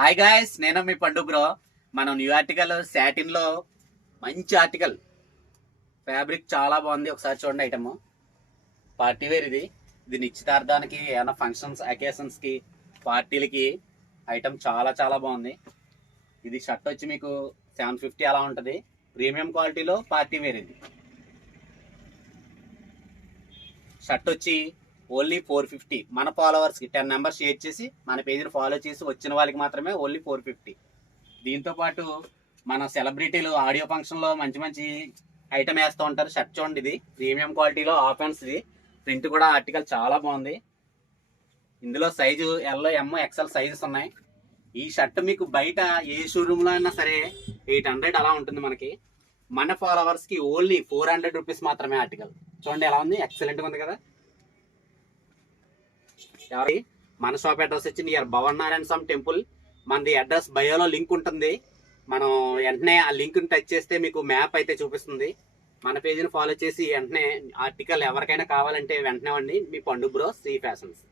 Hi guys, నేను మీ పండు bro. మనం న్యూ ఆర్టికల్ సాటిన్ లో మంచి ఆర్టికల్, ఫ్యాబ్రిక్ చాలా బాగుంది. ఒకసారి చూడండి. ఐటమ్ పార్టీ వేర్ ఇది. ఇది నిశ్చితార్థానికి, ఏమైనా ఫంక్షన్స్, అకేషన్స్ కి, పార్టీలకి ఐటమ్ చాలా చాలా బాగుంది. ఇది షర్ట్ వచ్చి మీకు 750 అలా ఉంటుంది. ప్రీమియం క్వాలిటీలో పార్టీ వేర్. ఇది షర్ట్ వచ్చి ఓన్లీ 450. మన ఫాలోవర్స్కి 10 మెంబర్స్ షేర్ చేసి మన పేజీని ఫాలో చేసి వచ్చిన వాళ్ళకి మాత్రమే ఓన్లీ 450. దీంతో పాటు మన సెలబ్రిటీలు ఆడియో ఫంక్షన్లో మంచి మంచి ఐటమ్ వేస్తూ ఉంటారు. షర్ట్ చూడండి, ఇది ప్రీమియం క్వాలిటీలో ఆఫ్ హ్యాండ్స్. ఇది ప్రింట్ కూడా ఆర్టికల్ చాలా బాగుంది. ఇందులో సైజు ఎల్, ఎం, ఎక్స్ఎల్ సైజెస్ ఉన్నాయి. ఈ షర్ట్ మీకు బయట ఏ షోరూంలో అయినా సరే 800 అలా ఉంటుంది. మనకి మన ఫాలోవర్స్కి ఓన్లీ 400 రూపీస్ మాత్రమే ఆర్టికల్. చూడండి ఎలా ఉంది, ఎక్సలెంట్గా ఉంది కదా. ఎవరి మన షాప్ అడ్రస్ వచ్చి నియర్ భవన్ నారాయణ స్వామి టెంపుల్. మనది అడ్రస్ బయోలో లింక్ ఉంటుంది. మనం వెంటనే ఆ లింక్ టచ్ చేస్తే మీకు మ్యాప్ అయితే చూపిస్తుంది. మన పేజీని ఫాలో చేసి వెంటనే ఆర్టికల్ ఎవరికైనా కావాలంటే వెంటనే అండి మీ పండు బ్రో శ్రీ ఫ్యాషన్స్.